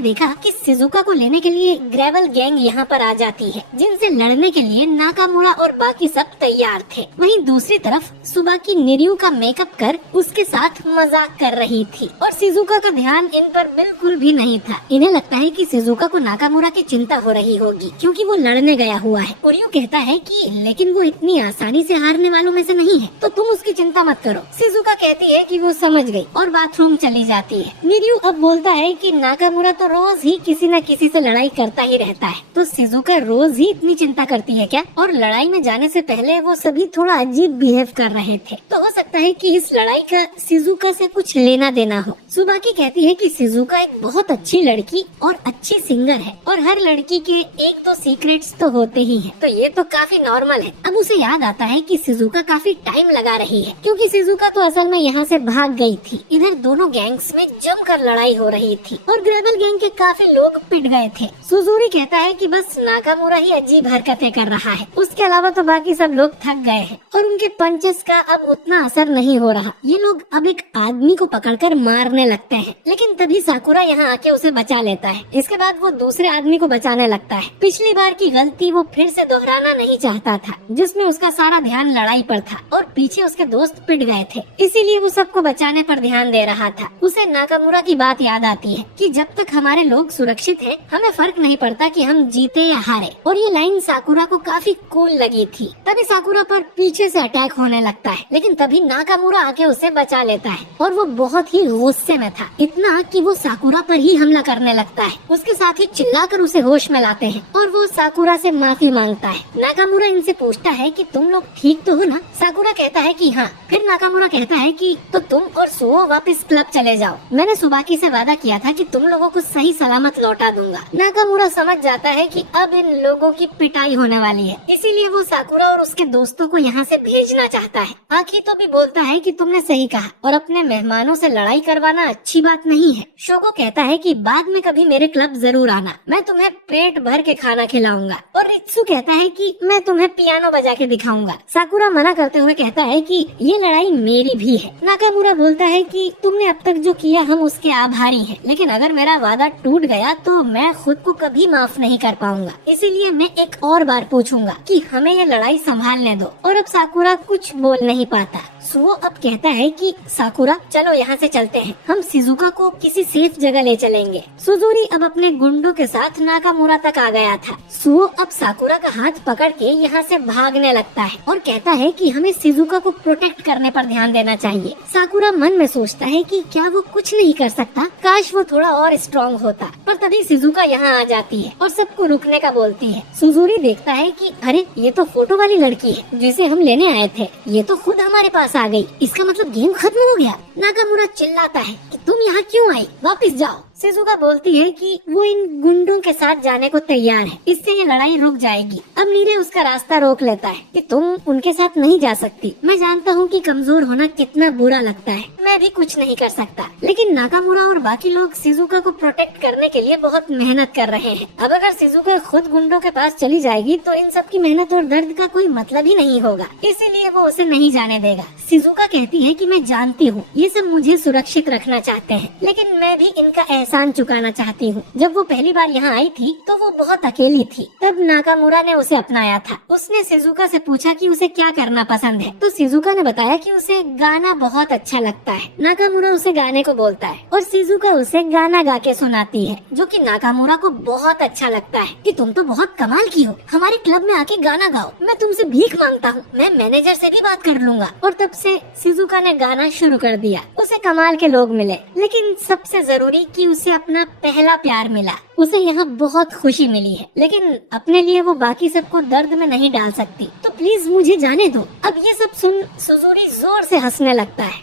ने देखा कि शिजुका को लेने के लिए ग्रेवल गैंग यहाँ पर आ जाती है, जिनसे लड़ने के लिए नाकामुरा और बाकी सब तैयार थे। वहीं दूसरी तरफ सुबाकी निरयू का मेकअप कर उसके साथ मजाक कर रही थी और शिजुका का ध्यान इन पर बिल्कुल भी नहीं था। इन्हें लगता है कि शिजुका को नाकामुरा की चिंता हो रही होगी क्योंकि वो लड़ने गया हुआ है। कुरियो कहता है कि लेकिन वो इतनी आसानी से हारने वालों में से नहीं है, तो तुम उसकी चिंता मत करो। शिजुका कहती है कि वो समझ गई और बाथरूम चली जाती है। निरयू अब बोलता है कि नाकामुरा तो रोज ही किसी न किसी से लड़ाई करता ही रहता है, तो शिजुका रोज ही इतनी चिंता करती है क्या? और लड़ाई में जाने से पहले वो सभी थोड़ा अजीब बिहेव कर रहे थे, तो हो सकता है कि इस लड़ाई का शिजुका से कुछ लेना देना हो। सुबाकी कहती है कि शिजुका एक बहुत अच्छी लड़की और अच्छी सिंगर है और हर लड़की के एक दो सीक्रेट्स तो होते ही हैं, तो ये तो काफी नॉर्मल है। अब उसे याद आता है कि शिजुका काफी टाइम लगा रही है क्योंकि शिजुका तो असल में यहाँ से भाग गई थी। इधर दोनों गैंग्स में जमकर लड़ाई हो रही थी और ग्रेवल गैंग के काफी लोग पिट गए थे। सुजुरी कहता है कि बस नाकामुरा ही अजीब हरकतें कर रहा है, उसके अलावा तो बाकी सब लोग थक गए हैं और उनके पंचेस का अब उतना असर नहीं हो रहा। ये लोग अब एक आदमी को पकड़कर मारने लगते हैं, लेकिन तभी साकुरा यहाँ आके उसे बचा लेता है। इसके बाद वो दूसरे आदमी को बचाने लगता है। पिछली बार की गलती वो फिर से दोहराना नहीं चाहता था, जिसमें उसका सारा ध्यान लड़ाई पर था और पीछे उसके दोस्त पिट गए थे, इसीलिए वो सबको बचाने पर ध्यान दे रहा था। उसे नाकामुरा की बात याद आती है कि जब तक हमारे लोग सुरक्षित हैं, हमें फर्क नहीं पड़ता कि हम जीते या हारे। और ये लाइन साकुरा को काफी कूल लगी थी। तभी साकुरा पर पीछे से अटैक होने लगता है, लेकिन तभी नाकामुरा आके उसे बचा लेता है और वो बहुत ही गुस्से में था, इतना कि वो साकुरा पर ही हमला करने लगता है। उसके साथ ही चिल्लाकर उसे होश में लाते हैं और वो साकुरा से माफी मांगता है। नाकामुरा इनसे पूछता है कि तुम लोग ठीक तो हो ना? साकुरा कहता है कि हाँ। फिर नाकामुरा कहता है कि तो तुम और सुओ वापस क्लब चले जाओ, मैंने सुबाकी से वादा किया था कि तुम लोगों को सही सलामत लौटा दूंगा। नाकामुरा समझ जाता है कि अब इन लोगों की पिटाई होने वाली है, इसीलिए वो साकुरा और उसके दोस्तों को यहाँ से भेजना चाहता है। आखी तो भी बोलता है कि तुमने सही कहा और अपने मेहमानों से लड़ाई करवाना अच्छी बात नहीं है। शोगो कहता है कि बाद में कभी मेरे क्लब जरूर आना, मैं तुम्हें पेट भर के खाना खिलाऊंगा। और रित्सु कहता है कि मैं तुम्हें पियानो बजा के दिखाऊंगा। साकुरा मना करते हुए कहता है कि ये लड़ाई मेरी भी है। नाकामुरा बोलता है कि तुमने अब तक जो किया हम उसके आभारी हैं, लेकिन अगर मेरा वादा टूट गया तो मैं खुद को कभी माफ नहीं कर पाऊंगा, इसीलिए मैं एक और बार पूछूंगा कि हमें ये लड़ाई संभालने दो। और अब साकुरा कुछ बोल नहीं पाता। सुओ अब कहता है कि साकुरा चलो यहाँ से चलते हैं, हम शिजुका को किसी सेफ जगह ले चलेंगे। सुजुरी अब अपने गुंडों के साथ नाकामुरा तक आ गया था। सुओ अब साकुरा का हाथ पकड़ के यहाँ से भागने लगता है और कहता है कि हमें शिजुका को प्रोटेक्ट करने पर ध्यान देना चाहिए। साकुरा मन में सोचता है कि क्या वो कुछ नहीं कर सकता, काश वो थोड़ा और स्ट्रॉन्ग होता। पर तभी शिजुका यहाँ आ जाती है और सबको रुकने का बोलती है। सुजुरी देखता है कि अरे ये तो फोटो वाली लड़की है जिसे हम लेने आए थे, ये तो खुद हमारे पास आ गई, इसका मतलब गेम खत्म हो गया। नाकामुरा चिल्लाता है कि तुम यहाँ क्यों आई, वापस जाओ। शिजुका बोलती है कि वो इन गुंडों के साथ जाने को तैयार है, इससे ये लड़ाई रुक जाएगी। अब नीरे उसका रास्ता रोक लेता है कि तुम उनके साथ नहीं जा सकती, मैं जानता हूँ कि कमजोर होना कितना बुरा लगता है, मैं भी कुछ नहीं कर सकता। लेकिन नाकामुरा और बाकी लोग शिजुका को प्रोटेक्ट करने के लिए बहुत मेहनत कर रहे हैं। अब अगर शिजुका खुद गुंडों के पास चली जाएगी तो इन सब की मेहनत और दर्द का कोई मतलब ही नहीं होगा, इसीलिए वो उसे नहीं जाने देगा। शिजुका कहती है कि मैं जानती हूँ ये सब मुझे सुरक्षित रखना चाहते हैं, लेकिन मैं भी इनका एहसान चुकाना चाहती हूँ। जब वो पहली बार यहाँ आई थी तो वो बहुत अकेली थी, तब नाकामुरा ने उसे अपनाया था। उसने शिजुका से पूछा कि उसे क्या करना पसंद है, तो शिजुका ने बताया कि उसे गाना बहुत अच्छा लगता है। नाकामुरा उसे गाने को बोलता है और शिजुका उसे गाना गा के सुनाती है, जो कि नाकामुरा को बहुत अच्छा लगता है कि तुम तो बहुत कमाल की हो, हमारे क्लब में आके गाना गाओ, मैं तुमसे भीख मांगता हूँ, मैं मैनेजर से भी बात कर लूंगा। और तब से शिजुका ने गाना शुरू कर दिया। उसे कमाल के लोग मिले, लेकिन सबसे जरूरी कि उसे अपना पहला प्यार मिला। उसे यहाँ बहुत खुशी मिली है, लेकिन अपने लिए वो बाकी सबको दर्द में नहीं डाल सकती, तो प्लीज मुझे जाने दो। अब ये सब सुन सुजुरी जोर से हंसने लगता है।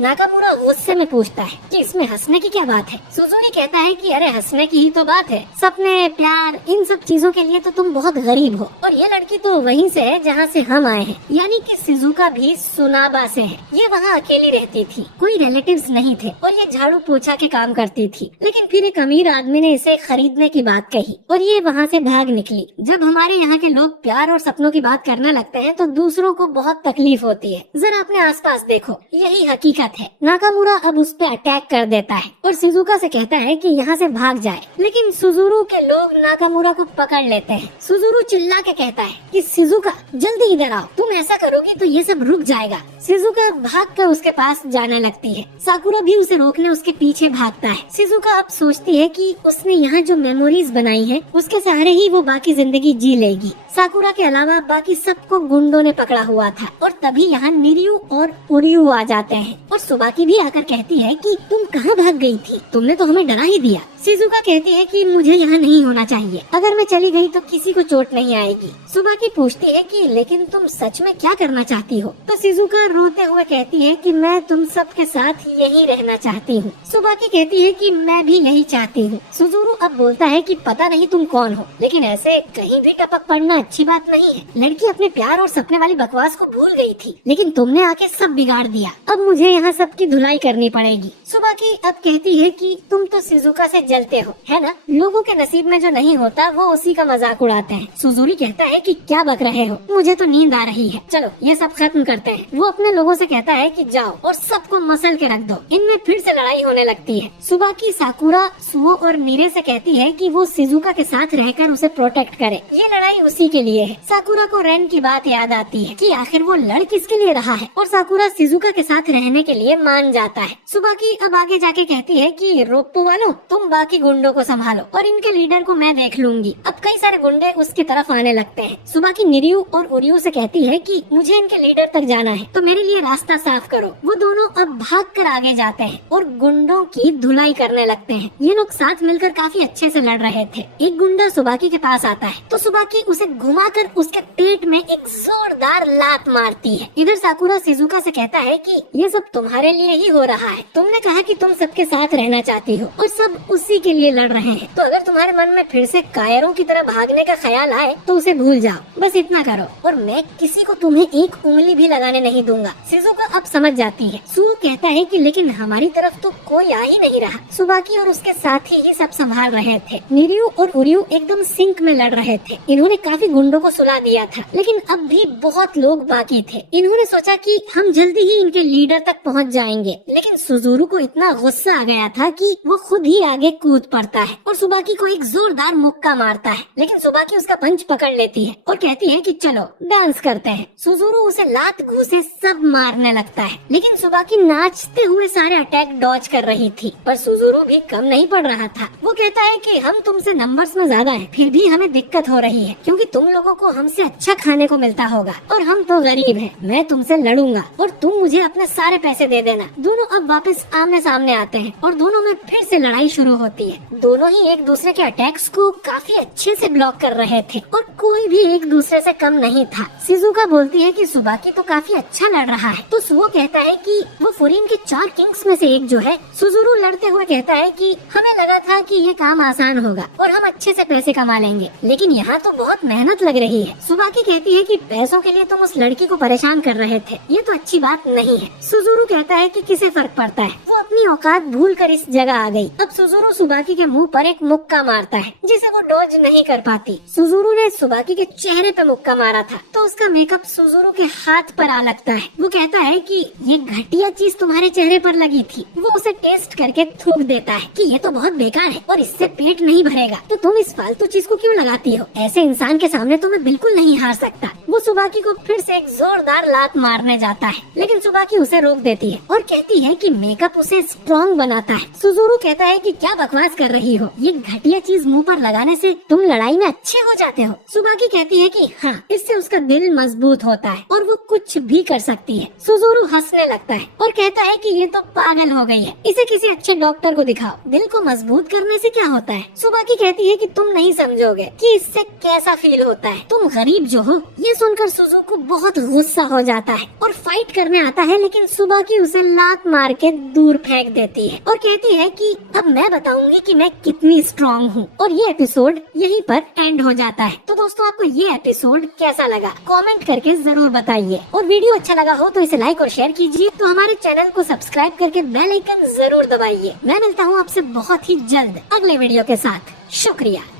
नाकामुरा गुस्से में पूछता है कि इसमें हंसने की क्या बात है। सुजुरी कहता है कि अरे हंसने की ही तो बात है, सपने, प्यार, इन सब चीजों के लिए तो तुम बहुत गरीब हो, और ये लड़की तो वहीं से है जहाँ से हम आए हैं, यानी कि शिजुका भी सुनाबा से है। ये वहाँ अकेली रहती थी, कोई रिलेटिव्स नहीं थे और ये झाड़ू पोछा के काम करती थी। लेकिन फिर एक अमीर आदमी ने इसे खरीदने की बात कही और ये वहाँ से भाग निकली। जब हमारे यहाँ के लोग प्यार और सपनों की बात करने लगते हैं तो दूसरों को बहुत तकलीफ होती है। जरा अपने आसपास देखो, यही हकीकत है। नाकामुरा अब उस पे अटैक कर देता है और शिजुका से कहता है कि यहाँ से भाग जाए, लेकिन सुजुरू के लोग नाकामुरा को पकड़ लेते हैं। सुजुरू चिल्ला के कहता है कि शिजुका जल्दी इधर आओ, तुम ऐसा करोगी तो ये सब रुक जाएगा। शिजुका भागकर उसके पास जाने लगती है। साकुरा भी उसे रोकने उसके पीछे भागता है। शिजुका अब सोचती है कि उसने यहाँ जो मेमोरीज बनाई है उसके सहारे ही वो बाकी जिंदगी जी लेगी। साकुरा के अलावा बाकी सबको गुंडों ने पकड़ा हुआ था और तभी यहाँ निरियू और उरियू आ जाते हैं और सुबाकी भी आकर कहती है कि तुम कहाँ भाग गई थी, तुमने तो हमें डरा ही दिया। शिजुका कहती है कि मुझे यहाँ नहीं होना चाहिए, अगर मैं चली गई तो किसी को चोट नहीं आएगी। सुबाकी पूछती है कि लेकिन तुम सच में क्या करना चाहती हो? तो शिजुका रोते हुए कहती है कि मैं तुम सब के साथ यही रहना चाहती हूँ। सुबाकी कहती है कि मैं भी यही चाहती हूँ। सुजुरू अब बोलता है कि पता नहीं तुम कौन हो, लेकिन ऐसे कहीं भी टपक पड़ना अच्छी बात नहीं है। लड़की अपने प्यार और सपने वाली बकवास को भूल गई थी, लेकिन तुमने आके सब बिगाड़ दिया। अब मुझे यहाँ सबकी धुलाई करनी पड़ेगी। सुबाकी अब कहती है कि तुम तो शिजुका से जलते हो, है ना? लोगों के नसीब में जो नहीं होता वो उसी का मजाक उड़ाते हैं। सुजुरी कहता है कि क्या बक रहे हो, मुझे तो नींद आ रही है, चलो ये सब खत्म करते हैं। वो अपने लोगों से कहता है कि जाओ और सबको मसल के रख दो। इनमें फिर से लड़ाई होने लगती है। सुबाकी साकुरा, सुओ और नीरे से कहती है कि वो शिजुका के साथ रहकर उसे प्रोटेक्ट करे। ये लड़ाई उसी के लिए है। साकुरा को रेन की बात याद आती है कि आखिर वो लड़ किसके लिए रहा है और साकुरा शिजुका के साथ रहने के लिए मान जाता है। सुबाकी अब आगे जाके कहती है कि रोप्पो वालों, तुम बाकी गुंडों को संभालो और इनके लीडर को मैं देख लूंगी। अब कई सारे गुंडे उसकी तरफ आने लगते हैं। सुबाकी निरियू और उरियू से कहती है कि मुझे इनके लीडर तक जाना है, तो मेरे लिए रास्ता साफ करो। वो दोनों अब भागकर आगे जाते हैं और गुंडों की धुलाई करने लगते हैं। ये लोग साथ मिलकर काफी अच्छे से लड़ रहे थे। एक गुंडा सुबाकी के पास आता है तो सुबाकी उसे घुमाकर उसके पेट में एक जोरदार लात मारती है। इधर साकुरा शिजुका से कहता है कि ये सब तुम्हारे लिए ही हो रहा है, तुमने कहा कि तुम सबके साथ रहना चाहती हो और सब उसी के लिए लड़ रहे हैं, तो अगर तुम्हारे मन में फिर से कायरों की तरह भागने का ख्याल आए तो उसे भूल जाओ, बस इतना करो और मैं किसी को तुम्हें एक उंगली भी लगाने नहीं दूंगा। शिजुका अब समझ जाती है। सुओ कहता है कि लेकिन हमारी तरफ तो कोई आ ही नहीं रहा। सुबाकी और उसके साथी ही सब संभाल रहे थे। निरियू और उरियू एकदम सिंक में लड़ रहे थे। इन्होंने काफी गुंडों को सुला दिया था, लेकिन अब भी बहुत लोग बाकी थे। इन्होंने सोचा कि हम जल्दी ही इनके लीडर तक पहुंच जाएंगे, लेकिन सुजुरू को इतना गुस्सा आ गया था कि वो खुद ही आगे कूद पड़ता है और सुबाकी को एक जोरदार मुक्का मारता है, लेकिन सुबाकी उसका पंच पकड़ लेती है और कहती है कि चलो डांस करते हैं। सुजुरू उसे लात घूंसे सब मारने लगता है, लेकिन सुबाकी नाचते हुए सारे अटैक डॉज कर रही थी, पर सुजुरू भी कम नहीं पड़ रहा था। वो कहता है कि हम तुमसे नंबर्स में ज्यादा हैं, फिर भी हमें दिक्कत हो रही है क्योंकि तुम लोगों को हमसे अच्छा खाने को मिलता होगा और हम तो गरीब हैं। मैं तुमसे लड़ूंगा और तुम मुझे अपने सारे पैसे दे देना। दोनों अब वापस आमने सामने आते हैं और दोनों में फिर से लड़ाई शुरू होती है। दोनों ही एक दूसरे के अटैक्स को काफी अच्छे से ब्लॉक कर रहे थे और कोई भी एक दूसरे से कम नहीं था। शिजुका बोलती है कि सुबाकी तो काफी अच्छा लड़ रहा है, तो सुओ कहता है कि वो फुरीन के 4 किंग्स में से एक जो है। सुजुरू लड़ते हुए कहता है कि हमें लगा था कि ये काम आसान होगा और हम अच्छे से पैसे कमा लेंगे, लेकिन यहाँ तो बहुत मेहनत लग रही है। सुबाकी कहती है कि पैसों के लिए तुम उस लड़की को परेशान कर रहे थे, ये तो अच्छी बात नहीं है। सुजुरू कहता है कि किसे फर्क पड़ता है, वो अपनी औकात भूल कर इस जगह आ गई। अब सुजुरू सुबाकी के मुंह पर एक मुक्का मारता है जिसे वो डॉज नहीं कर पाती। सुजुरू ने सुबाकी के चेहरे पे मुक्का मारा था तो उसका मेकअप सुजुरू के हाथ पर आ लगता है। वो कहता है कि ये घटिया चीज तुम्हारे चेहरे पर लगी थी। वो उसे टेस्ट करके थूक देता है कि ये तो बहुत बेकार है और इससे पेट नहीं भरेगा, तो तुम इस फालतू चीज को क्यों लगाती हो? ऐसे इंसान के सामने तो मैं बिल्कुल नहीं हार सकता। वो सुबाकी को फिर से एक जोरदार लात मारने जाता है, लेकिन सुबाकी उसे रोक देती है और कहती है कि मेकअप उसे स्ट्रॉन्ग बनाता है। सुजुरू कहता है कि क्या बकवास कर रही हो, ये घटिया चीज मुंह पर लगाने से तुम लड़ाई में अच्छे हो जाते हो। सुबाकी कहती है कि हाँ, इससे उसका दिल मजबूत होता है और वो कुछ भी कर सकती है। सुजुरू हंसने लगता है और कहता है कि ये तो पागल हो गई है, इसे किसी अच्छे डॉक्टर को दिखाओ। दिल को मजबूत करने से क्या होता है? सुबाकी कहती है कि तुम नहीं समझोगे कि इससे कैसा फील होता है, तुम गरीब जो हो। ये सुनकर सुजुरू बहुत गुस्सा हो जाता है और फाइट करने आता है, लेकिन सुबाकी उसे लात मार के दूर फेंक देती है और कहती है कि अब मैं बताऊंगी कि मैं कितनी स्ट्रॉन्ग हूँ। और ये एपिसोड यहीं पर एंड हो जाता है। तो दोस्तों, आपको ये एपिसोड कैसा लगा कमेंट करके जरूर बताइए, और वीडियो अच्छा लगा हो तो इसे लाइक और शेयर कीजिए। तो हमारे चैनल को सब्सक्राइब करके बेल आइकन जरूर दबाइए। मैं मिलता हूँ आपसे बहुत ही जल्द अगले वीडियो के साथ। शुक्रिया।